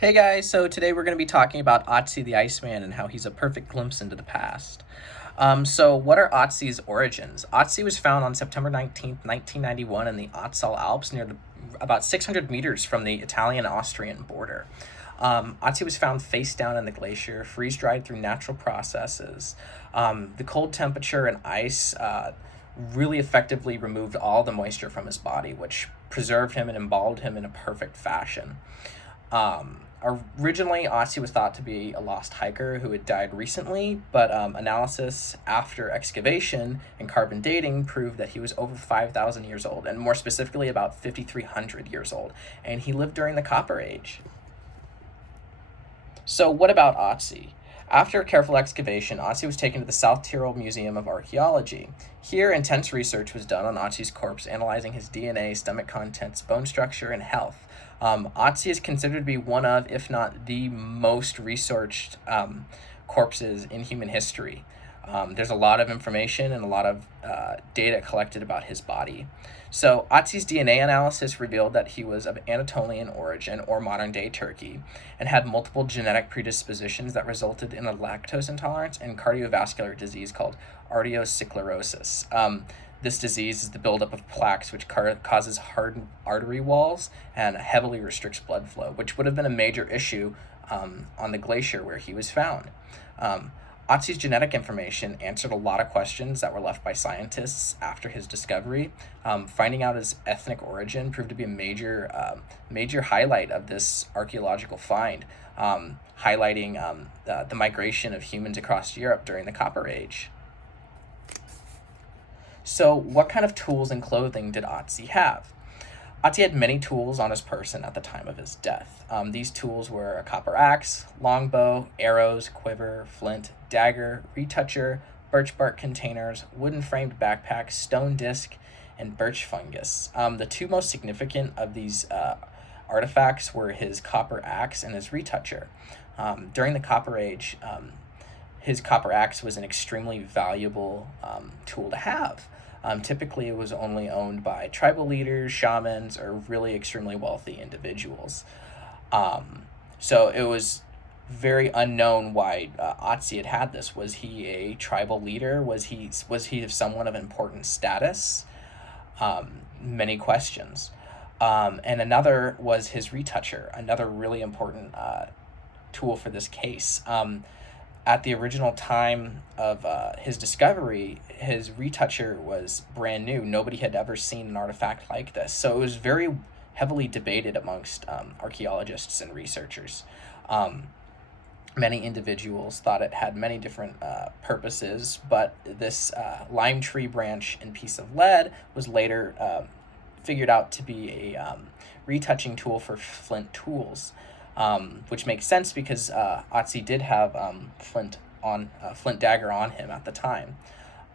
Hey guys, so today we're going to be talking about Otzi the Iceman and how he's a perfect glimpse into the past. So what are Otzi's origins? Otzi was found on September 19th, 1991 in the Otzal Alps about 600 meters from the Italian-Austrian border. Otzi was found face down in the glacier, freeze-dried through natural processes. The cold temperature and ice really effectively removed all the moisture from his body, which preserved him and embalmed him in a perfect fashion. Originally, Otzi was thought to be a lost hiker who had died recently, but analysis after excavation and carbon dating proved that he was over 5,000 years old, and more specifically about 5,300 years old, and he lived during the Copper Age. So, what about Otzi? After careful excavation, Otzi was taken to the South Tyrol Museum of Archaeology. Here, intense research was done on Otzi's corpse, analyzing his DNA, stomach contents, bone structure, and health. Otzi is considered to be one of, if not the most researched corpses in human history. There's a lot of information and a lot of data collected about his body. So, Otzi's DNA analysis revealed that he was of Anatolian origin or modern day Turkey and had multiple genetic predispositions that resulted in a lactose intolerance and cardiovascular disease called arteriosclerosis. This disease is the buildup of plaques, which causes hardened artery walls and heavily restricts blood flow, which would have been a major issue on the glacier where he was found. Otzi's genetic information answered a lot of questions that were left by scientists after his discovery. Finding out his ethnic origin proved to be a major highlight of this archaeological find, highlighting the migration of humans across Europe during the Copper Age. So, what kind of tools and clothing did Otzi have? Otzi had many tools on his person at the time of his death. These tools were a copper axe, longbow, arrows, quiver, flint, dagger, retoucher, birch bark containers, wooden framed backpack, stone disc, and birch fungus. The two most significant of these artifacts were his copper axe and his retoucher. During the Copper Age, his copper axe was an extremely valuable tool to have. Typically, it was only owned by tribal leaders, shamans, or really extremely wealthy individuals. So it was very unknown why Otzi had this. Was he a tribal leader? Was he someone of important status? Many questions. And another was his retoucher, another really important tool for this case. At the original time of his discovery, his retoucher was brand new. Nobody had ever seen an artifact like this. So it was very heavily debated amongst archaeologists and researchers. Many individuals thought it had many different purposes, but this lime tree branch and piece of lead was later figured out to be a retouching tool for flint tools. Which makes sense because Otzi did have flint dagger on him at the time.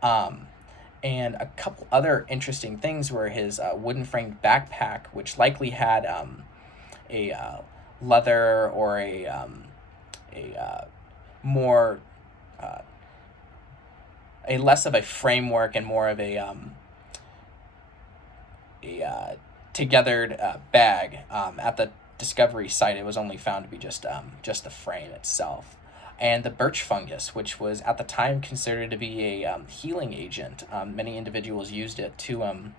And a couple other interesting things were his wooden framed backpack, which likely had a leather or more a less of a framework and more of a togethered bag. At the discovery site, it was only found to be just the frame itself. And the birch fungus, which was at the time considered to be a healing agent. Many individuals used it to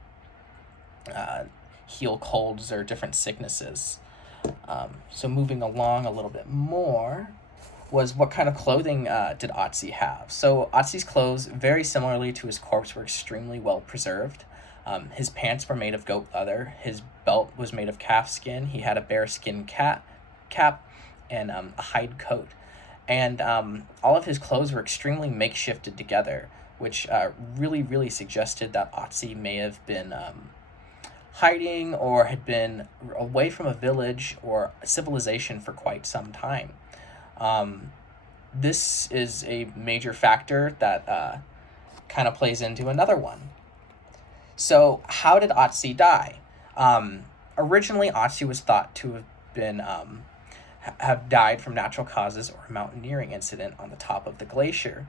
heal colds or different sicknesses. So moving along a little bit more was what kind of clothing did Otzi have? So Otzi's clothes, very similarly to his corpse, were extremely well preserved. His pants were made of goat leather. His belt was made of calf skin. He had a bear skin cap and a hide coat. And all of his clothes were extremely makeshifted together, which really suggested that Otzi may have been hiding or had been away from a village or a civilization for quite some time. This is a major factor that kind of plays into another one. So, how did Otzi die? Originally, Otzi was thought to have been have died from natural causes or a mountaineering incident on the top of the glacier.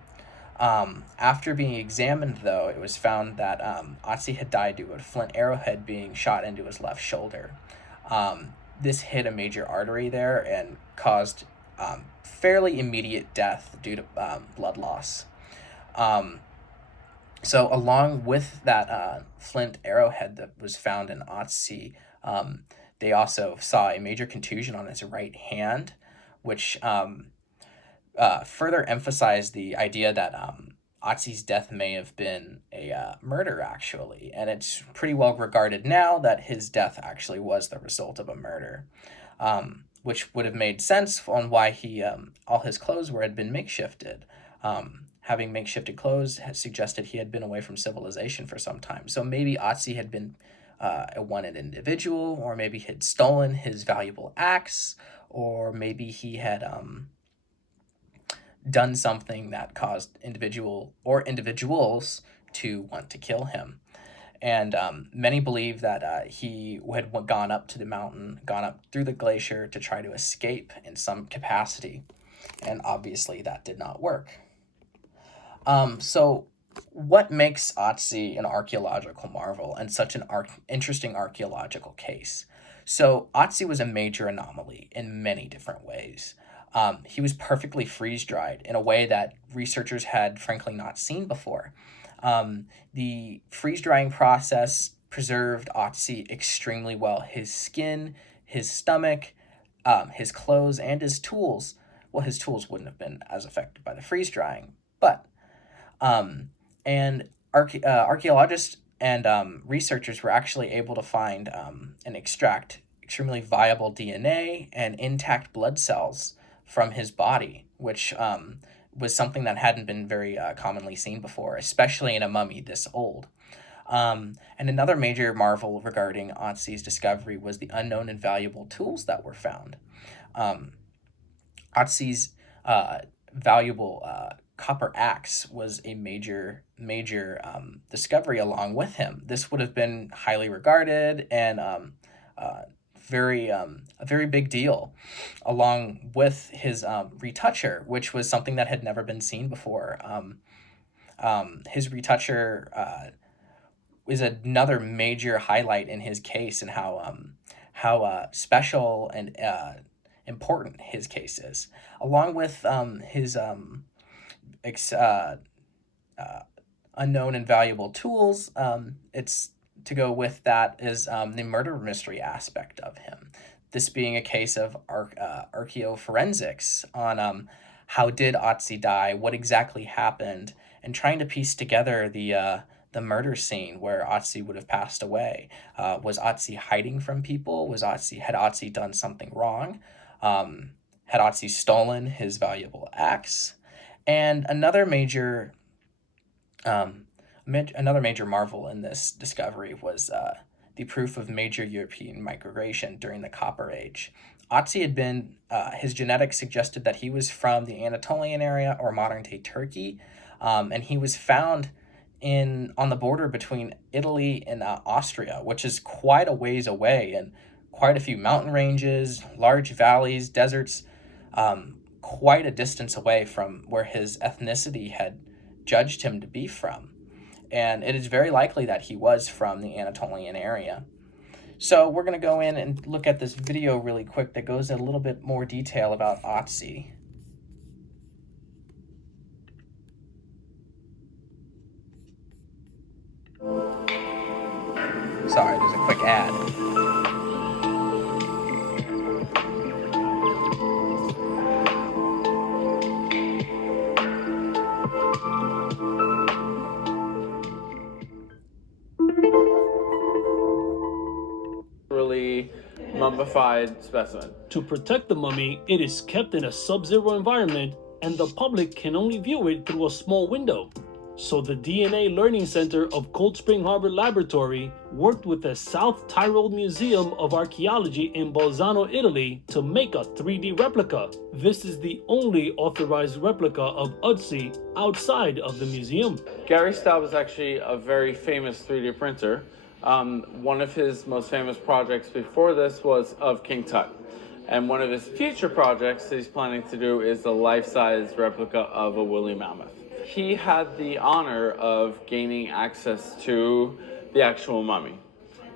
After being examined, though, it was found that Otzi had died due to a flint arrowhead being shot into his left shoulder. this hit a major artery there and caused fairly immediate death due to blood loss. Um, so along with that flint arrowhead that was found in Otzi, they also saw a major contusion on his right hand, which further emphasized the idea that Otzi's death may have been a murder, actually. And it's pretty well regarded now that his death actually was the result of a murder, which would have made sense on why all his clothes had been makeshifted. Having makeshifted clothes has suggested he had been away from civilization for some time. So maybe Otzi had been a wanted individual, or maybe he had stolen his valuable axe, or maybe he had done something that caused individuals to want to kill him. And many believe that he had gone up to the mountain, gone up through the glacier to try to escape in some capacity. And obviously that did not work. So what makes Otzi an archaeological marvel and such an interesting archaeological case? So Otzi was a major anomaly in many different ways. He was perfectly freeze-dried in a way that researchers had frankly not seen before. The freeze-drying process preserved Otzi extremely well. His skin, his stomach, his clothes, and his tools. Well, his tools wouldn't have been as affected by the freeze-drying, but and archaeologists and researchers were actually able to find and extract extremely viable DNA and intact blood cells from his body, which was something that hadn't been very commonly seen before, especially in a mummy this old. And another major marvel regarding Otzi's discovery was the unknown and valuable tools that were found. Otzi's valuable copper axe was a major discovery along with him. This would have been highly regarded and a very big deal, along with his retoucher, which was something that had never been seen before. His retoucher is another major highlight in his case, and how special and important his case is, along with his unknown and valuable tools. It's to go with that is the murder mystery aspect of him. This being a case of archaeoforensics on how did Otzi die, what exactly happened, and trying to piece together the murder scene where Otzi would have passed away. Was Otzi hiding from people? Had Otzi done something wrong? Had Otzi stolen his valuable axe? And another major marvel in this discovery was the proof of major European migration during the Copper Age. Otzi had been, his genetics suggested that he was from the Anatolian area or modern-day Turkey, and he was found on the border between Italy and Austria, which is quite a ways away, and quite a few mountain ranges, large valleys, deserts, quite a distance away from where his ethnicity had judged him to be from. And it is very likely that he was from the Anatolian area. So we're going to go in and look at this video really quick that goes in a little bit more detail about Otzi. Sorry, there's a quick ad. Mummified specimen. To protect the mummy, it is kept in a sub-zero environment and the public can only view it through a small window. So the DNA Learning Center of Cold Spring Harbor Laboratory worked with the South Tyrol Museum of Archaeology in Bolzano, Italy to make a 3D replica. This is the only authorized replica of Otzi outside of the museum. Gary Staub is actually a very famous 3D printer. One of his most famous projects before this was of King Tut. And one of his future projects that he's planning to do is a life-size replica of a woolly mammoth. He had the honor of gaining access to the actual mummy.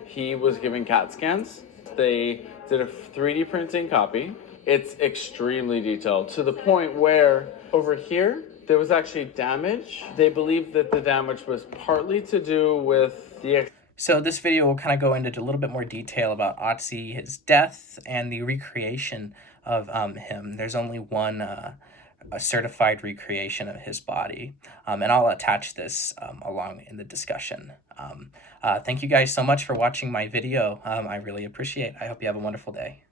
He was given CAT scans. They did a 3D printing copy. It's extremely detailed to the point where over here, there was actually damage. They believe that the damage was partly to do with the... So this video will kind of go into a little bit more detail about Otzi, his death, and the recreation of him. There's only one a certified recreation of his body, and I'll attach this along in the discussion. Thank you guys so much for watching my video. I really appreciate it. I hope you have a wonderful day.